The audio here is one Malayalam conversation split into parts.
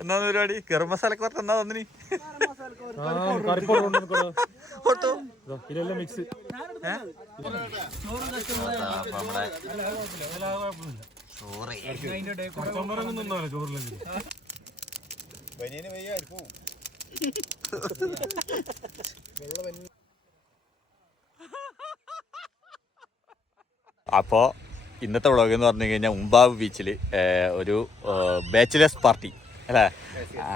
എന്നാ പരിപാടി? ഗരം മസാലക്ക് പുറത്ത് എന്നാ തന്നിനി? അപ്പോൾ ഇന്നത്തെ വ്ളോഗ് എന്ന് പറഞ്ഞു കഴിഞ്ഞാൽ ഉമ്പാവ് ബീച്ചിൽ ഒരു ബാച്ചിലേഴ്സ് പാർട്ടി അല്ലേ,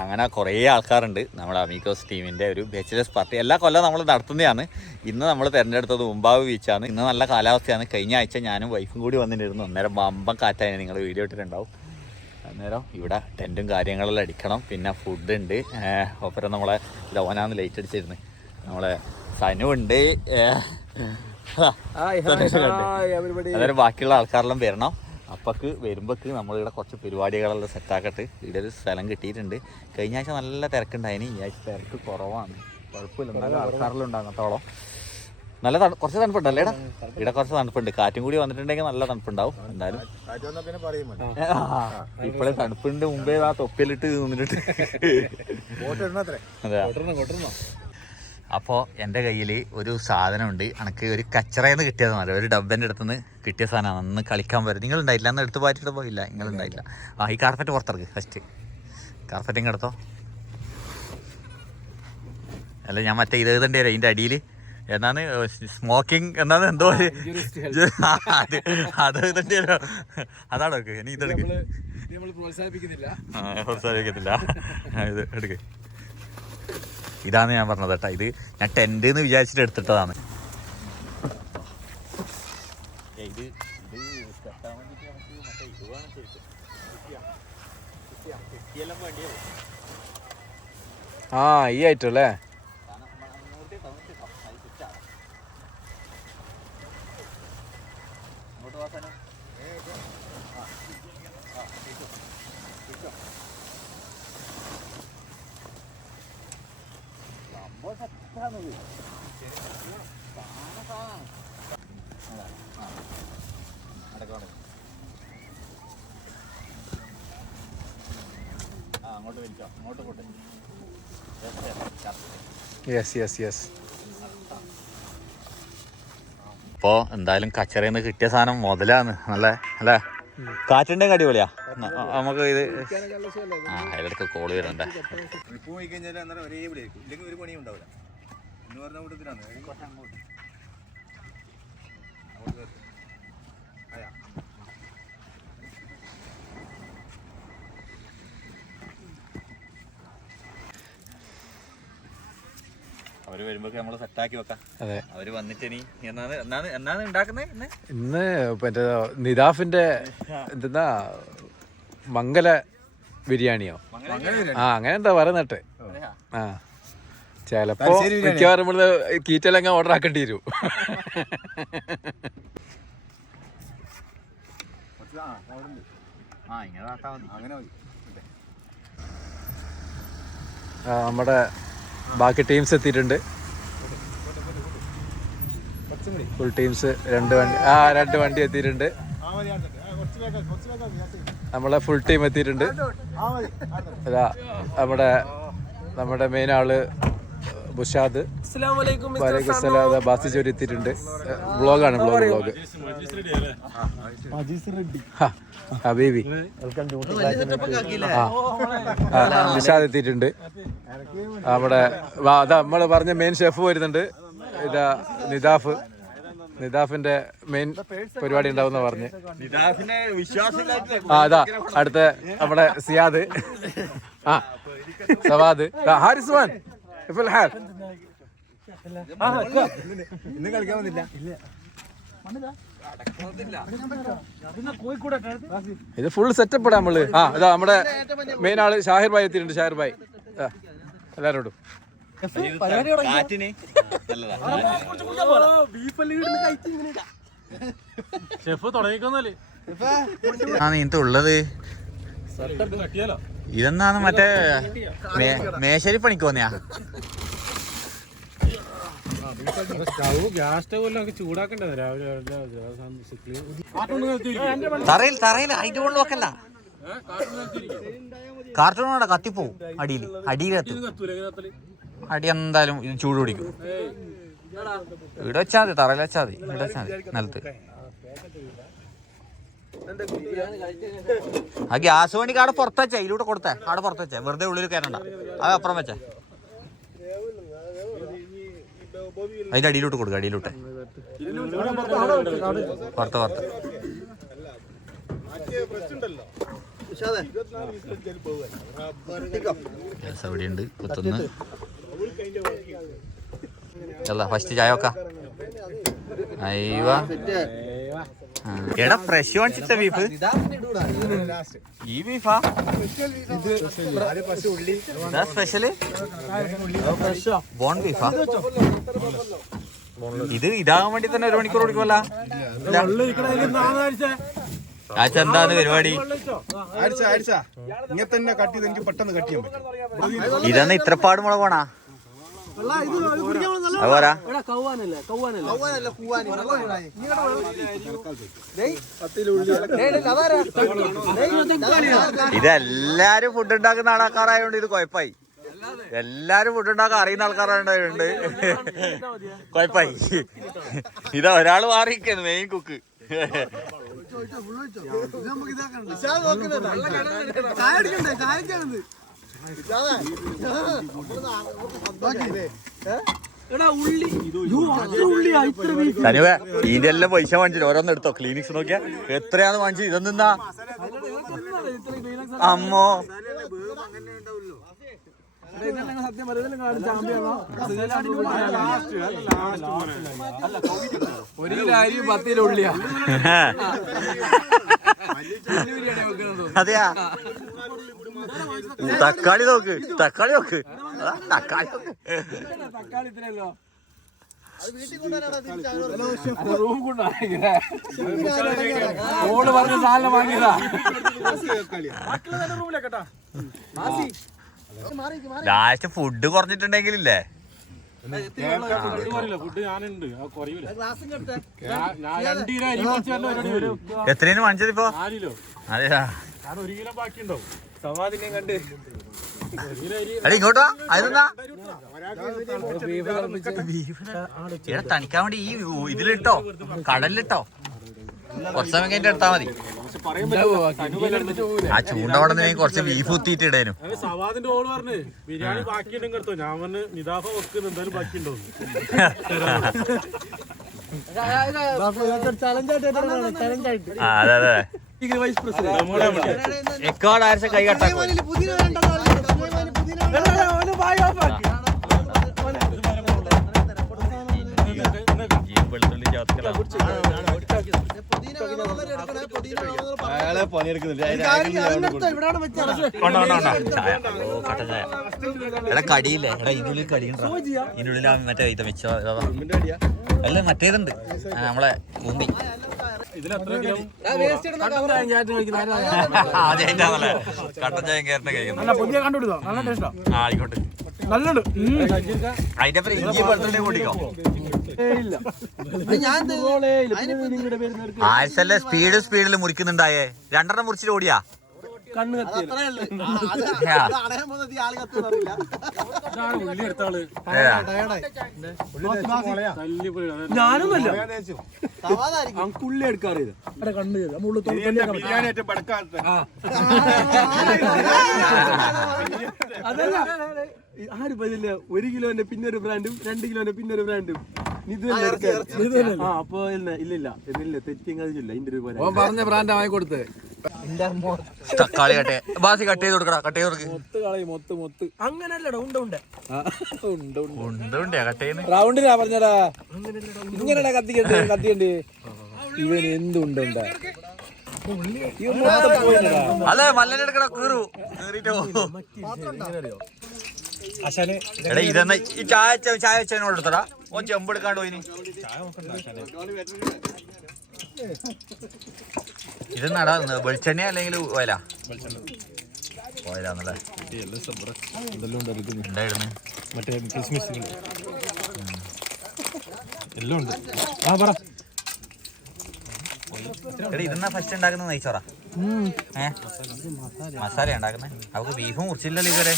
അങ്ങനെ കുറേ ആൾക്കാരുണ്ട്. നമ്മുടെ അമീക്കോസ് ടീമിൻ്റെ ഒരു ബാച്ചിലേഴ്സ് പാർട്ടി എല്ലാ കൊല്ലം നമ്മൾ നടത്തുന്നതാണ്. ഇന്ന് നമ്മൾ തിരഞ്ഞെടുത്തത് ഉമ്പാവ് ബീച്ചാണ്. ഇന്ന് നല്ല കാലാവസ്ഥയാണ്. കഴിഞ്ഞ ആഴ്ച ഞാനും വൈഫും കൂടി വന്നിട്ടിരുന്നു. അന്നേരം ബമ്പം കാറ്റായി നിങ്ങൾ വീഡിയോ ഇട്ടിട്ടുണ്ടാവും. അന്നേരം ഇവിടെ ടെൻറ്റും കാര്യങ്ങളെല്ലാം അടിക്കണം. പിന്നെ ഫുഡ് ഉണ്ട്. ഒപ്പരം നമ്മളെ ലോനാന്ന് ലൈറ്റ് അടിച്ചിരുന്നു. നമ്മളെ സനുണ്ട്. അന്നേരം ബാക്കിയുള്ള ആൾക്കാരെല്ലാം വരണം. അപ്പൊക്ക് വരുമ്പോക്ക് നമ്മളിവിടെ കുറച്ച് പരിപാടികളെല്ലാം സെറ്റാക്കട്ട്. ഇവിടെ ഒരു സ്ഥലം കിട്ടിയിട്ടുണ്ട്. കഴിഞ്ഞ ആഴ്ച നല്ല തിരക്കുണ്ടായിന്. ഈ ആഴ്ച തിരക്ക് കുറവാണ്. കുഴപ്പമില്ല, എന്നാലും ആൾക്കാരെല്ലാം ഉണ്ടാകത്തോളം. നല്ല കുറച്ച് തണുപ്പുണ്ടല്ലേടാ? ഇവിടെ കുറച്ച് തണുപ്പുണ്ട്. കാറ്റും കൂടി വന്നിട്ടുണ്ടെങ്കിൽ നല്ല തണുപ്പുണ്ടാവും. എന്തായാലും ഇപ്പോഴേ തണുപ്പിന്റെ മുമ്പേ ആ തൊപ്പിയിലിട്ട് നിന്നിട്ട് അതെ. അപ്പോൾ എൻ്റെ കയ്യിൽ ഒരു സാധനമുണ്ട്. എനിക്ക് ഒരു കച്ചറയെന്ന് കിട്ടിയതാണ്. ഒരു ഡബ്ബൻ്റെ അടുത്തുനിന്ന് കിട്ടിയ സാധനമാണ്. അന്ന് കളിക്കാൻ വരും. നിങ്ങളുണ്ടായില്ല, അന്ന് എടുത്ത് പാറ്റിട്ട് പോയില്ല. നിങ്ങളുണ്ടായില്ല. ഈ കാർപ്പറ്റ് പുറത്തിറക്ക്. ഫസ്റ്റ് കാർപ്പറ്റിങ് എടുത്തോ. അല്ല, ഞാൻ മറ്റേ ഇത് എഴുതേണ്ടി വരും അതിൻ്റെ അടിയിൽ. എന്നാണ് സ്മോക്കിംഗ് എന്നാണ് എന്തോ അത് എഴുതേണ്ടി വരും. അതാണോ ഇനി ഇതെടുക്ക്. പ്രോത്സാഹിപ്പിക്കത്തില്ല. ഇത് എടുക്ക്. ഇതാണ് ഞാൻ പറഞ്ഞത് കേട്ടോ. ഇത് ഞാൻ ടെന്റ് എന്ന് വിചാരിച്ചിട്ട് എടുത്തിട്ടതാണ്. ഈ ഐറ്റം അല്ലേ? അപ്പോൾ എന്തായാലും കച്ചറയിൽ നിന്ന് കിട്ടിയ സാധനം മുതലാണ്. നല്ല അല്ലേ? കാറ്റുണ്ടെങ്കിൽ അടിപൊളിയാ. നമുക്ക് ഇത് അതിലൊക്കെ കോള് വരുന്നുണ്ട്. അവര് വരുമ്പോ നമ്മള് സെറ്റാക്കി വെക്കാം. അതെ, അവര് വന്നിട്ട് ഇനി എന്നാണ് ഉണ്ടാക്കുന്നത്? ഇന്ന് മറ്റേ നിദാഫിന്റെ എന്താ മംഗല ബിരിയാണിയോ അങ്ങനെ എന്താ പറയുന്നട്ടെ. ചിലപ്പോ മിക്കവാറും നമ്മള് കീറ്റലങ്ങ ഓർഡർ ആക്കേണ്ടി വരും. നമ്മുടെ ബാക്കി ടീംസ് എത്തിയിട്ടുണ്ട്. ഫുൾ ടീംസ് രണ്ട് വണ്ടി എത്തിയിട്ടുണ്ട്. നമ്മളെ ഫുൾ ടീം എത്തിയിട്ടുണ്ട്. അതാ നമ്മുടെ മെയിൻ ആള് ബുഷാദ്. വലൈക്കും സലാം. ബാസിച്ചോര് എത്തിയിട്ടുണ്ട്. വ്ളോഗാണ് വ്ളോഗ്. ഹബീബി ബുഷാദ് എത്തിയിട്ടുണ്ട്. നമ്മുടെ അതാ നമ്മള് പറഞ്ഞ മെയിൻ ഷെഫ് വരുന്നുണ്ട്. ഇതാ നിദാഫിന്റെ മെയിൻ പരിപാടി ഉണ്ടാവുന്ന പറഞ്ഞ്. അതാ അടുത്ത നമ്മുടെ സിയാദ്, സവാദ്, ഹാരിസ്മാൻ. ഇന്ന് കളിക്കാൻ വന്നില്ല. ഇത് ഫുൾ സെറ്റപ്പ് ഇടാ നമ്മള്. ഇതാ നമ്മുടെ മെയിൻ ആള് ഷാഹിർ ഭായ് എത്തിയിട്ടുണ്ട്. ഷാഹിർ ഭായ് എല്ലാരോടും ഉള്ളത്. ഇതെന്നാണ് മറ്റേ മേശരി പണിക്ക് വന്നയാ. തറയിൽ അതിന്റെ കൊണ്ട് നോക്കല്ല. കാർട്ടൂൺ വേണ്ട, കത്തിപ്പോവും. അടിയിലെത്തും. അടി എന്തായാലും ഇത് ചൂട് പിടിക്കും. ഇവിടെ വെച്ചാൽ മതി, തറയിൽ വെച്ചാൽ മതി. ഇവിടെ വെച്ചാൽ മതി, നിലത്ത്. ആ ഗ്യാസ് വണ്ടിക്ക് അവിടെ പുറത്ത് വെച്ചാ, ഇതിലൂടെ കൊടുത്തേ, അവിടെ പുറത്ത് വെച്ചേ, വെറുതെ ഉള്ളിൽ കയറണ്ട. അത് അപ്പുറം വെച്ചേ, അതിന്റെ അടിയിലോട്ട് കൊടുക്കുക. അടിയിലോട്ട് പുറത്ത് ഗ്യാസ് എവിടെയുണ്ട്? കുത്തുന്ന്. ഫസ്റ്റ് ചായ വെക്കാം. അയ്യോ എടാ, ഫ്രഷ് വാങ്ങിച്ചിട്ട ബീഫ്. ഈ ബീഫാ സ്പെഷ്യല്? ബോൺ ബീഫാ ഇത്? ഇതാകാൻ വേണ്ടി തന്നെ 1 മണിക്കൂർ ഓടിക്കുമല്ല. ആഴ്ച എന്താന്ന് പരിപാടി? ഇതെന്ന് ഇത്രപ്പാട് മുളക് പോണാ? അതുപോരാ, ഇതെല്ലാരും ഫുഡ് ഉണ്ടാക്കുന്ന ആൾക്കാരായോണ്ട് ഇത് കുഴപ്പമായി. എല്ലാരും ഫുഡ് ഉണ്ടാക്കാൻ അറിയുന്ന ആൾക്കാരുണ്ട്. കുഴപ്പമായി. ഇതാ ഒരാള് മാറിയിരിക്കുന്നു, മെയിൻ കുക്ക്. തനുവേ, ഇതിന്റെ എല്ലാം പൈസ വാങ്ങിച്ചിട്ട് ഓരോന്ന് എടുത്തോ. ക്ലിനിക്സ് നോക്കിയാ എത്രയാന്ന് വാങ്ങിച്ചു. ഇതൊന്നാ അമ്മോ. അതെയാ, തക്കാളി നോക്ക്. തക്കാളി ഇത്രയല്ലോ. പറഞ്ഞ സാധനം വാങ്ങിയതാ. ലാസ്റ്റ് ഫുഡ് കുറഞ്ഞിട്ടുണ്ടെങ്കിലേ എത്രയാണ് വാങ്ങിച്ചത് ഇപ്പൊ? അതെയാ, ഇങ്ങോട്ടോ. അതെന്താ തണിക്കാൻ വേണ്ടി ഈ ഇതിലിട്ടോ, കടലിലിട്ടോ. കുറച്ച് സമയം കഴിഞ്ഞിട്ട് എടുത്താ മതി. ആ ചൂണ്ടോടെ കുറച്ച് ബീഫ് കുത്തിയിട്ട് ഇടേനും. അതെ അതെ, എക്കോട് ആഴ്ച കൈ കട്ടാക്കും. വെളുത്തുള്ളി എടാ കടിയില്ലേ? എടാ ഇതിനുള്ളിൽ കടിയുണ്ടോ? ഇതിനുള്ളിൽ മറ്റേ ഇത് വെച്ചോ അല്ല, മറ്റേതുണ്ട് നമ്മളെ കൂന്തി. കട്ടൻ ചായ കയറിട്ട് കഴിക്കുന്നു. ആയിക്കോട്ടെ, അതിന്റെ പേര് ഇഞ്ചി വെളുത്തുള്ളി കൂട്ടിക്കോ. ആഴ്ചല്ലേ സ്പീഡിൽ മുറിക്കുന്നുണ്ടായേ. 2 മുറിച്ചിട്ട് ഓടിയാ. ഞാനൊന്നല്ല ഉള്ളി എടുക്കാറില്ല. അതല്ല, ആര് പതില്ല. 1 കിലോന്റെ പിന്നൊരു ബ്രാൻഡും 2 കിലോന്റെ പിന്നൊരു ബ്രാൻഡും. അപ്പൊ ഇല്ലില്ല എന്നില്ല, തെറ്റിങ് അതില്ല. ഇതിന്റെ പറഞ്ഞ ബ്രാൻഡ് വാങ്ങി കൊടുത്ത് തക്കാളി ബാസി കട്ട് ചെയ്ത് കൊടുക്കടാ. കട്ട് ചെയ്ത് കൊടുക്ക്. മൊത്ത് അങ്ങനല്ലടാ, ഉണ്ട് കട്ട് ചെയ്യുന്ന റൗണ്ടിനാ പറഞ്ഞടാ. ഇങ്ങനെടാ കത്തിക്കണ്ടേ. ഇവന് എന്തുണ്ട്? അതെ, മല്ലനെടുക്കടാ. കീറു എടാ, ഇതെന്നാ ഈ ചായ വെച്ചതിനോട് എടുത്തടാ. ഓൻ ചെമ്പെടുക്കാണ്ട് പോയിന്. ഇതെന്നാടാ, വെളിച്ചെണ്ണ അല്ലെങ്കിൽ ഓയിലാന്നല്ലേ? എന്തായിരുന്നു മറ്റേ ക്രിസ്മസ് എല്ലാം ഉണ്ട്. എടാ, ഇതെന്നാ ഫസ്റ്റ് ഉണ്ടാക്കുന്ന നെയ്ച്ചോറാ? മസാല ഉണ്ടാക്കുന്നത് അവർക്ക് ബീഫും മുറിച്ചില്ലല്ലോ ഇതുവരെ.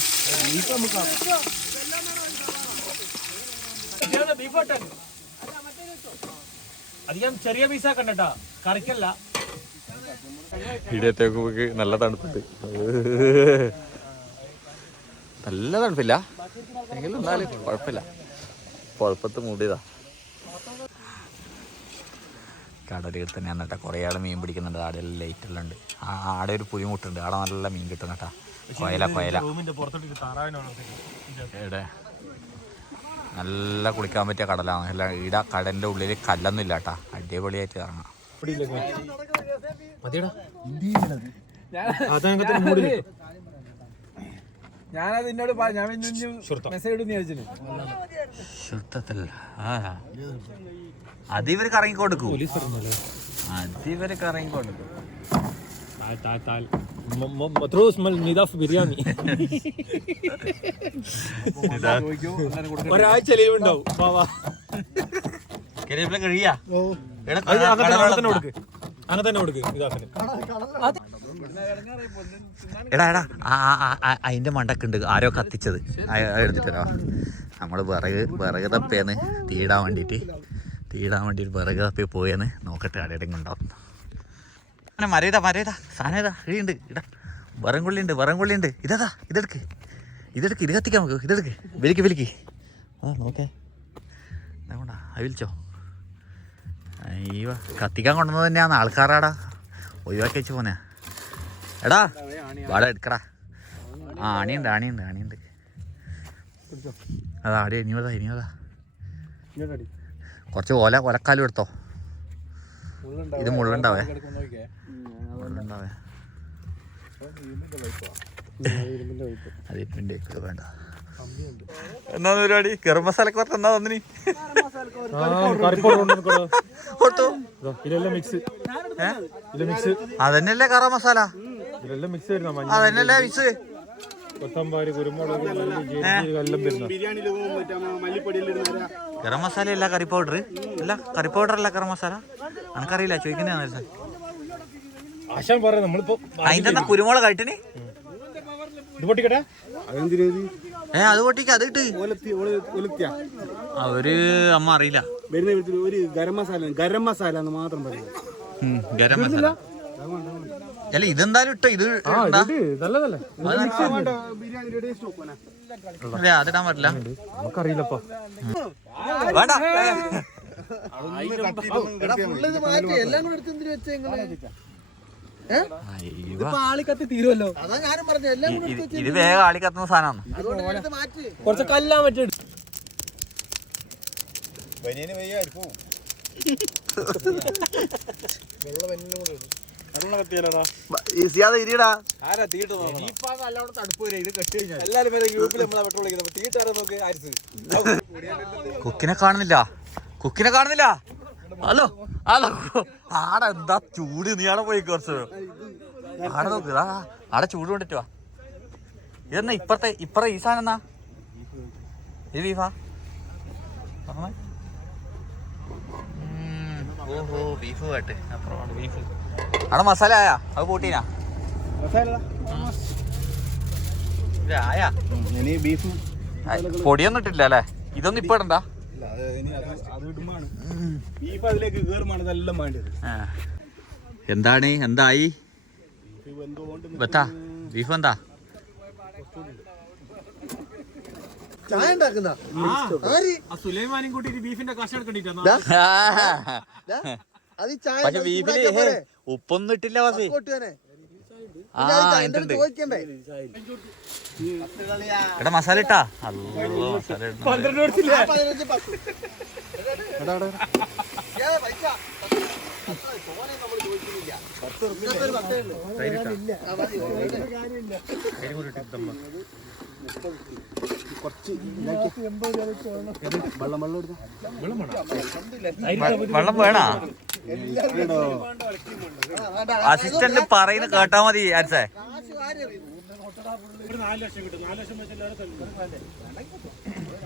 അധികം ചെറിയ പീസാക്കണ്ടട്ടാ, കറിക്കല്ല. ഇടത്തേക്ക് നല്ല തണുപ്പുണ്ട്, നല്ല തണുപ്പില്ല എങ്കിലും എന്നാലും കുഴപ്പമില്ല. കുഴപ്പത്ത് മൂടിയതാ. കടലിൽ തന്നെയാണ് കേട്ടോ. കുറേ ആൾ മീൻ പിടിക്കുന്നുണ്ട്. ആടെല്ലാം ലൈറ്റെല്ലാം ഉണ്ട്. ആടെ ഒരു പുലിമുട്ടുണ്ട്, ആടെ നല്ല മീൻ കിട്ടും കേട്ടോ. കൊയല ഇവിടെ നല്ല കുളിക്കാൻ പറ്റിയ കടലാണ്. എല്ലാം ഈടെ കടലിൻ്റെ ഉള്ളിൽ കല്ലൊന്നും ഇല്ല കേട്ടാ. അടിപൊളിയായിട്ട് ഇറങ്ങാം. ഞാനത് എന്നോട് ഞാൻ മെസ്സേജ് ഇടുന്ന അതിവര് കറങ്ങി കൊടുക്കും, അതിവര് കറങ്ങി കൊടുക്കും. ഒരാഴ്ച ലീവ് ഉണ്ടാവും. കഴിയാ അങ്ങനെ തന്നെ കൊടുക്ക്. എടാ എടാ അതിന്റെ മണ്ടക്കുണ്ട് ആരോ കത്തിച്ചത്, എടുത്തിട്ടോ. നമ്മള് വിറക് തപ്പേന്ന് തീടാൻ വേണ്ടിട്ട് വിറക് തപ്പി പോയെന്ന് നോക്കട്ടെ. ആടെങ്കിലും ഉണ്ടാവും. അങ്ങനെ മരയതാ സാധനം ഏതാ ഇഴിയുണ്ട്. ഇടാ വറംകൊള്ളിയുണ്ട്. ഇതെടുക്ക് ഇത് കത്തിക്കാൻ നോക്കൂ. ഇതെടുക്ക്, വിളിക്ക്. നോക്കേ എന്താ വിളിച്ചോ. അയ്യോ, കത്തിക്കാൻ കൊണ്ടുവന്നത് തന്നെയാണ്. ആൾക്കാരാടാ ഒഴിവാക്കി വെച്ച് പോന്നെ. എടാ വാടാ എടുക്കടാ. ആണിയുണ്ട്. അതാ ആടി ഇനിയതാ. കുറച്ച് ഒലക്കാലും എടുത്തോ. ഇത് മുള്ളുണ്ടാവേ. അത് വേണ്ട. എന്നാ പരിപാടി? ഗരം മസാലക്ക് പുറത്ത് എന്നാ തന്നിനി? അതന്നെയല്ലേ ഗരം മസാല, അതന്നെയല്ലേ മിക്സ്. ഗരം മസാല അല്ല കറി പൗഡർ അല്ല ഗരം മസാല. എനക്കറിയില്ല, ചോദിക്കുന്നേ. അതിന്റെ കുരുമുളക് ആയിട്ടിന് അത് പൊട്ടിക്ക. അത് ഇട്ട് അവര് അമ്മ അറിയില്ല. ഗരം മസാല അല്ല, ഇതെന്തായാലും ഇട്ടോ. ഇത് അതിടാൻ പറ്റില്ല, നമുക്കറിയില്ലപ്പാ. വേണ്ട. ഇത് വേഗം ആളിക്കത്തുന്ന സാധനമാണ്. കുറച്ച് കല്ലാൻ പറ്റും. കുക്കിനെ കാണുന്നില്ല. ഹലോ ആടെ എന്താ ചൂട്. നീ ആടെ പോയി കുറച്ച് ആടെ നോക്ക്. ആടെ ചൂട് കൊണ്ടിട്ട് വാ. ഇതെന്നാ ഇപ്പറത്തെ ഈ സാധനം എന്നാ? ഇത് ബീഫാ? ഓഹോ, ബീഫ് കേട്ട് അപ്പുറമാണ് ബീഫ്. അവിടെ മസാല ആയാ? അത് കൂട്ടീനാ? ആയാ? പൊടിയൊന്നും ഇട്ടില്ല അല്ലേ? ഇതൊന്നും ഇപ്പൊ ഇടണ്ട. എന്താണ്? എന്തായി? ബീഫ് എന്താ? സുലൈമാനും കൂട്ടി ബീഫിന്റെ കഷ്ണം എടുക്കണ്ടിട്ടാ. പക്ഷെ ബീഫില് ഉപ്പൊന്നും ഇട്ടില്ല. പക്ഷേ എടാ മസാല ഇട്ടാ? വെള്ളം വേണ? അസിസ്റ്റന്റ് പറയുന്ന കേട്ടാ മതി. ആൻസേ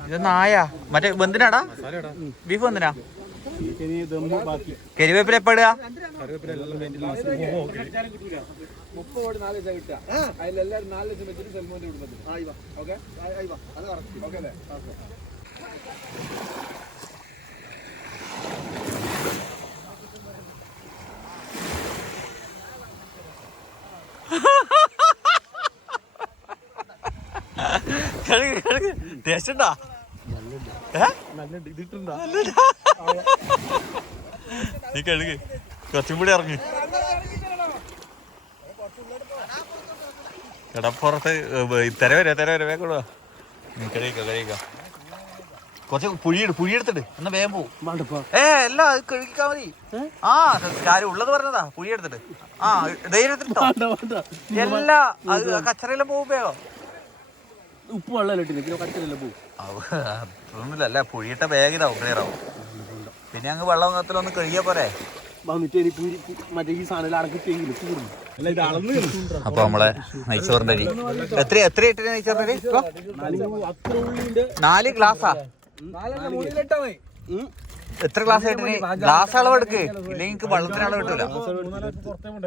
ഇതൊന്നായാ? മറ്റേ എന്തിനാടാ ബീഫ്? എന്തിനാ? കരിവേപ്പില എപ്പോ ഇടുക? 30 കോടി 4 ലക്ഷം കിട്ടുക. അതിലെല്ലാവരും 4 ലക്ഷം വെച്ചിട്ട് സെൽമോന്റെ വിടുന്നത്. ഓക്കെ, ഓക്കെ അല്ലേ? ടേസ്റ്റ് ഉണ്ടോ? നീ കഴുകി കുറച്ചും കൂടി ഇറങ്ങി. കടപ്പുറത്ത് തെര വരെ വേഗം കഴിക്കാം. കുറച്ച് പുഴിയെടുത്തിട്ട് എന്നാ വേഗം പോവും. അല്ല അത് കഴുകിക്കാ മതി. ആ കാര്യം ഉള്ളത് പറഞ്ഞതാ. പുഴിയെടുത്തിട്ട് ധൈര്യത്തിട്ടോ എല്ലാ കച്ചറയിലും പോവും വേഗം. ഉപ്പ് വെള്ളം പിന്നെ കച്ചറയില്ല പോകും. അതൊന്നുമില്ല. അല്ല പുഴിയിട്ട വേഗം ഇതാവും, ക്ലിയർ ആവും. പിന്നെ അങ്ങ് വെള്ളത്തിലൊന്ന് കഴുകിയാ പോരെ. അപ്പൊ നമ്മളെ നെയ്ച്ചോറിന്റെ അരി എത്ര ഇട്ടിട്ട് നെയ്ച്ചോറിന്റെ അരി 4 ഗ്ലാസ്സാ. എത്ര ഗ്ലാസ് ആയിട്ട് ഗ്ലാസ് അളവ് എടുക്ക്, ഇല്ലെങ്കിൽ എനിക്ക് വെള്ളത്തിന് അളവ് കിട്ടൂല.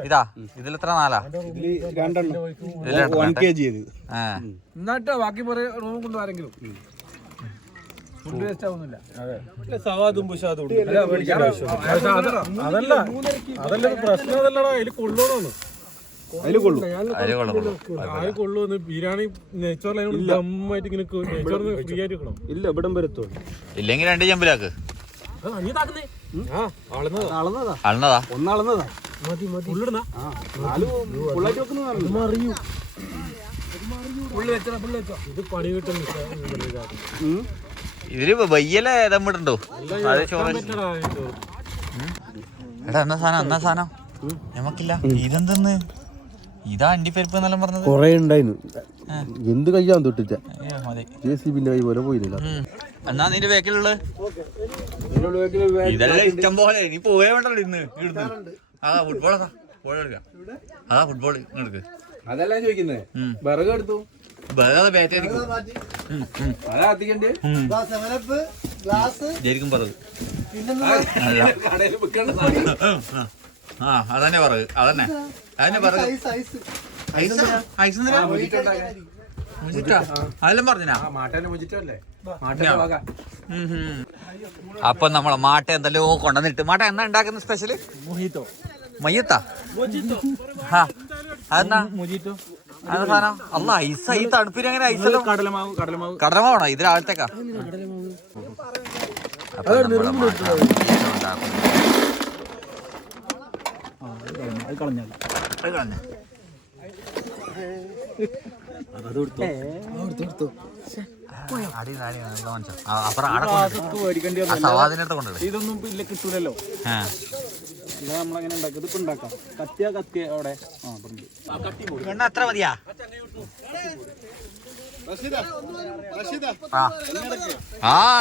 ഇതാ ഇതിൽ എത്ര 4? എന്നിട്ടോ ബാക്കി റൂം കൊണ്ടുവരെങ്കിലും അതല്ല പ്രശ്നം. അതല്ലടാ അതിൽ കൊള്ളണോന്ന്. കൊള്ളൂന്ന് ബിരിയാണി നെയ്ച്ചോറിൽ ദമ്മായിട്ട് ഇങ്ങനെ നെയ്ച്ചോറിന് ഫ്രീ ആയിട്ട് വെക്കണം. ഇല്ല ഇവിടം വരത്തോ. ഇല്ലെങ്കിൽ 2 ചെമ്പിലാക്ക്. ഒന്നളന്നതാ ഇത് പണി കിട്ടും. ഇതില് വയ്യല ദമ്മിടണ്ടോ? എടാ എന്നാ സാധനം ഞമ്മക്കില്ല. ഇതെന്തെന്ന് ഇതാ അണ്ടിപ്പരിപ്പ് എന്നെല്ലാം പറഞ്ഞത്. കൊറേ ഉണ്ടായിരുന്നു. എന്ത് കഴിയാൻ തൊട്ടിട്ട JCB കൈ പോലെ പോയില്ല. എന്നാ നിന്റെ ബേക്കിലുള്ള ഇതെല്ലാം ഇഷ്ടം പോലെ. നീ പോയേ വേണ്ടല്ലോ ഇന്ന് ഇടുന്ന്. ഫുട്ബോൾ അതാ ഫുട്ബോൾ എടുക്ക്. അതല്ല ചോദിക്കുന്നത്. വിറക് എടുത്തു ബാറ്റ് ശരിക്കും പറത്. അതന്നെ പറത്. അതന്നെ പറത്. അതെല്ലാം പറഞ്ഞാ. അപ്പൊ നമ്മളെ മാട്ട എന്തല്ലോ കൊണ്ടുവന്നിട്ട്. മാട്ട എന്നാ ഉണ്ടാക്കുന്ന സ്പെഷ്യല്? മയ്യത്താ? അതെന്നാ അത് സാധനം? അല്ല ഐസ്. ഈ തണുപ്പിന് അങ്ങനെ ഐസല്ലോ. കടലമാവണോ ഇത്? രാവിലത്തേക്കാ. സവാദിനടുത്ത് കൊണ്ടുപോയി. ഇതൊന്നും ഇല്ല കിട്ടൂലല്ലോ. നമ്മളങ്ങനെ ഉണ്ടാക്കും. ഇതിപ്പോ ഉണ്ടാക്കാം. കത്തിയ അവിടെ എത്ര മതിയാ?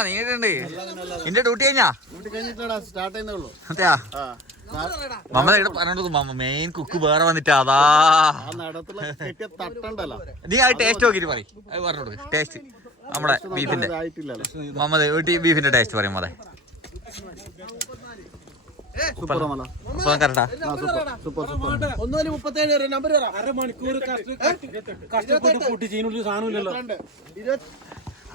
നീട്ടുണ്ട്. നിന്റെ ഡ്യൂട്ടി കഴിഞ്ഞാ? അതെയാ? മമ്മ പറഞ്ഞോളൂ. മെയിൻ കുക്ക് വേറെ വന്നിട്ടാ. അതാ നീ ആ ടേസ്റ്റ് നോക്കിട്ട് പറയും. അത് പറഞ്ഞോളൂ ടേസ്റ്റ്. നമ്മുടെ ബീഫിന്റെ മമ്മത് ബീഫിന്റെ ടേസ്റ്റ് പറയും. അതെ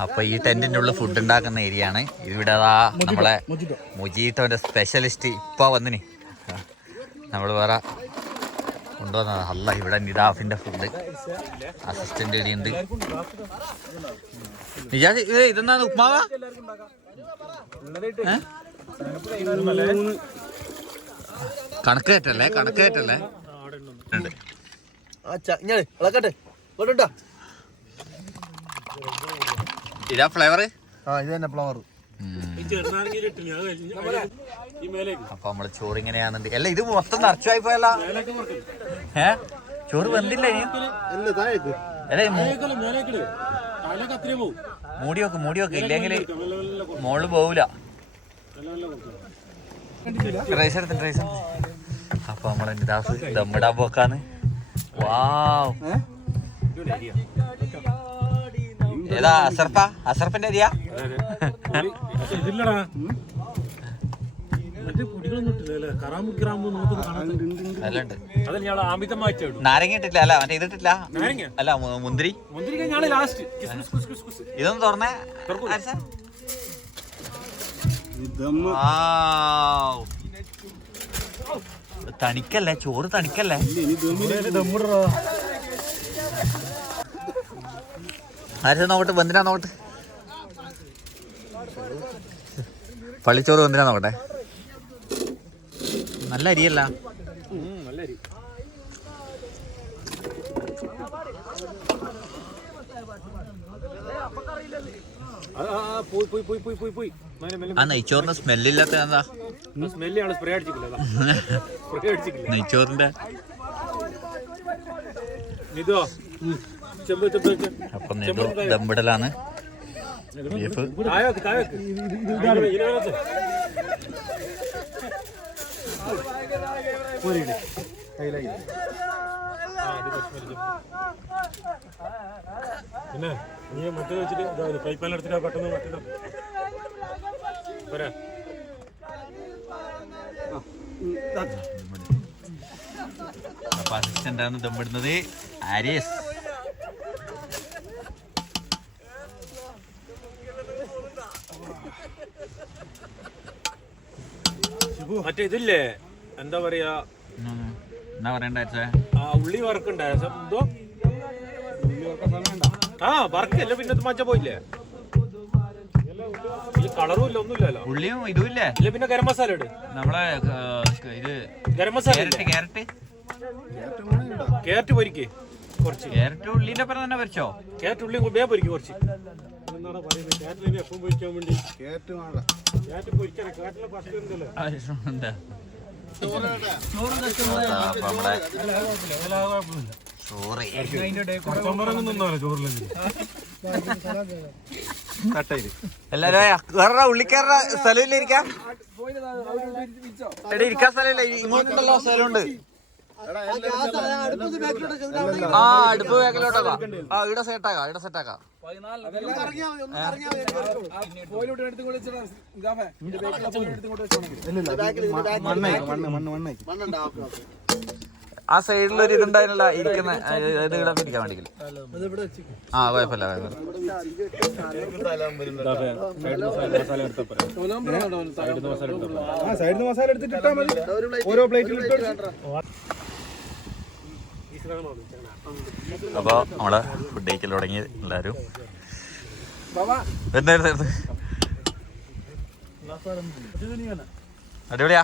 അപ്പൊ ഈ ടെന്റിന്റെ ഉള്ളിൽ ഫുഡ് ഉണ്ടാക്കുന്ന ഏരിയ ആണ്. ഇവിടെ നമ്മളെ മുജീറ്റോന്റെ സ്പെഷ്യലിസ്റ്റ് ഇപ്പൊ വന്നിന്. നമ്മള് വേറെ കൊണ്ടുവന്നതാ. അല്ല ഇവിടെ നിദാഫിന്റെ ഫുഡ് അസിസ്റ്റന്റ് ഇടിയുണ്ട്. ഇതെന്താണ് ഉപ്മാവാ? കണക്കേറ്റല്ലേ ഇതാ ഫ്ലേവർ. അപ്പൊ നമ്മള് ചോറ് ഇങ്ങനെയാന്നുണ്ട്. അല്ല ഇത് മൊത്തം നിറച്ചുമായി പോയല്ല. ചോറ് വെന്തില്ല ഇനി. മൂടി വെക്ക് ഇല്ലെങ്കിൽ മോള് പോവൂല. റൈസ് എടുത്തിട്ട് അപ്പൊ നമ്മളെ നിദാസ് ദമ്മിടാൻ പോക്കാന്ന്. വാവ് ഏതാ? അസർഫിന്റെ അരിയാ? പൊടികളൊന്നും ഇട്ടില്ല അല്ലേ? കറാമ്പ് ഗ്രാമ്പ് നോക്കുന്നത് കാണാൻ നല്ലുണ്ട്. അതല്ല ഞാൻ അമിതമായിട്ട് ഇടും. നാരങ്ങ ഇട്ടില്ല അല്ല, മറ്റേ ഇതിട്ടില്ല. നാരങ്ങ അല്ല, മുന്തിരി. മുന്തിരിക്ക ഞാള് ലാസ്റ്റ് കിസ്മിസ് കുസ് കുസ് കുസ്. ഇതൊന്ന് തുറന്നേ. തണിക്കല്ലേ, ചോറ് തണിക്കല്ലേ. ആരും നോക്കട്ടെ, വെന്തിനാ നോക്കട്ടെ. പള്ളിച്ചോറ് വെന്തിനാ നോക്കട്ടെ. നല്ല അരിയല്ല. നല്ല അരി. പോയി. ആ നെയ്ച്ചോറിന്റെ സ്മെല്ലില്ലാത്ത എന്താ? സ്മെല്ലാണ് സ്പ്രേ അടിച്ചിട്ടില്ല. സ്പ്രേ അടിച്ചിട്ടില്ല. നെയ്ച്ചോറിന്റെ ഇതോ ചെമ്പ് അപ്പം ഇത് ദമ്മിടലാണ്. ബീഫ് പിന്നെ നീ മറ്റേ വെച്ചിട്ട് ഫ്രൈ പാൻ എടുത്തിട്ട് പെട്ടെന്ന് മറ്റേ പോരാ. അപ്പൊ അസിസ്റ്റന്റാണ് ദമ്മിടുന്നത് ആരിയസ്. മറ്റേ ഇതില്ലേ എന്താ പറയാ, എന്നാ പറയണ്ട ഉള്ളി വറക്കണ്ടേ എന്തോ വറക്കല്ല, പിന്നെ മച്ച പോയില്ലേ, ഈ കളറും ഇല്ല ഒന്നുമില്ലല്ലോ. ഉള്ളിയും ഇതും ഇല്ലേ? ഇല്ല, പിന്നെ ഗരം മസാല ഇട്. നമ്മളെ ഇത് ഗരം മസാല ക്യാരറ്റ് പൊരിക്കേ കുറച്ച്. ക്യാരറ്റ് ഉള്ളിന്റെ ഒപ്പം തന്നെ പൊരിച്ചോ? ക്യാരറ്റ് ഉള്ളി വേഗം പൊരിക്കും കുറച്ച്. എന്താണ് പറയുന്നത്, ക്യാരറ്റിനെ എപ്പം പൊരിക്കാൻ വേണ്ടി ക്യാരറ്റ് പൊരിക്കാൻ ക്യാരറ്റിലെ ഫസ്റ്റ് ഉണ്ടല്ലോ. എല്ലാരും ഉള്ളിക്കാരുടെ സ്ഥലമില്ല ഇരിക്കാൻ. എടാ ഇരിക്കാൻ സ്ഥലമില്ല, ഇങ്ങോട്ടുണ്ടല്ലോ സ്ഥലമുണ്ട്. ആ അടുപ്പ് ബാക്കിലോട്ടാക്കാം. ആ ഇവിടെ സെറ്റാക്കാം, ഇവിടെ സെറ്റാക്കാം. ആ സൈഡിലൊരു ഇതുണ്ടായിരുന്നില്ല ഇരിക്കുന്ന ഇത് ഇവിടെ പിടിക്കാൻ വേണ്ടി. ആ കുഴപ്പമില്ല അപ്പൊ നമ്മളെ ഫുഡ് കഴിക്കൽ തുടങ്ങി എല്ലാരും. അടിപൊളിയാ.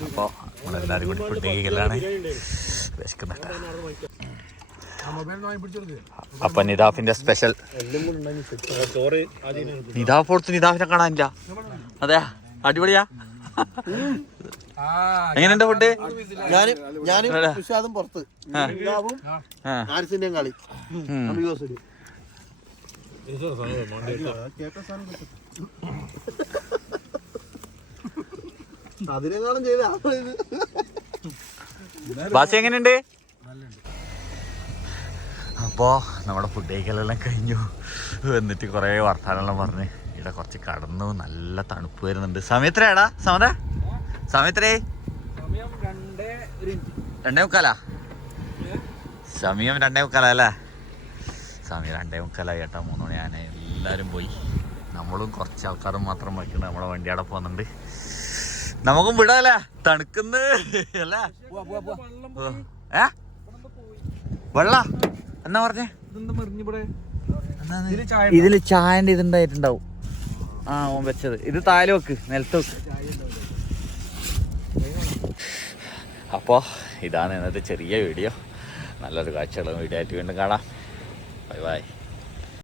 അപ്പൊ നമ്മളെല്ലാരും കൂടി ഫുഡ് കഴിക്കലാണ്. വിശക്കുന്നുണ്ട്. അപ്പൊ നിദാഫിന്റെ സ്പെഷ്യൽ. നിദാഫ് നിദാഫിനെ കാണാനില്ല. അതെ, അടിപൊളിയാ. എങ്ങനെയുണ്ട് ഫുഡ്? ഞാനും പുറത്ത് കളി അതിനെക്കാളും ചെയ്ത ബാസി എങ്ങനെയുണ്ട്? അപ്പോൾ നമ്മുടെ ഫുഡ് കഴിക്കലെല്ലാം കഴിഞ്ഞു. എന്നിട്ട് കുറേ വർത്താനെല്ലാം പറഞ്ഞ് ഇവിടെ കുറച്ച് കടന്നു. നല്ല തണുപ്പ് വരുന്നുണ്ട്. സമയത്രയാടാ? സമയത്രേ? 2:45. സമയം 2:45 അല്ലേ? സമയം 2:45 ചേട്ടാ. 3 മണിയാണ്. എല്ലാവരും പോയി. നമ്മളും കുറച്ച് ആൾക്കാരും മാത്രം വയ്ക്കുന്നത്. നമ്മളെ വണ്ടി അവിടെ പോകുന്നുണ്ട്. നമുക്കും വിടാല്ലേ? തണുക്കുന്ന അല്ലേ? വെള്ള എന്നാ പറഞ്ഞേ? ഇതില് ചായന്റെ ഇതുണ്ടായിട്ടുണ്ടാവും. ആ ഓൻ വെച്ചത്. ഇത് താല് വെക്ക്, നിലത്ത് വെക്ക്. അപ്പോൾ ഇതാണ് ഇന്നത്തെ ചെറിയ വീഡിയോ. നല്ലൊരു കാഴ്ചയുള്ള വീഡിയോ ആയിട്ട് വീണ്ടും കാണാം. Bye bye.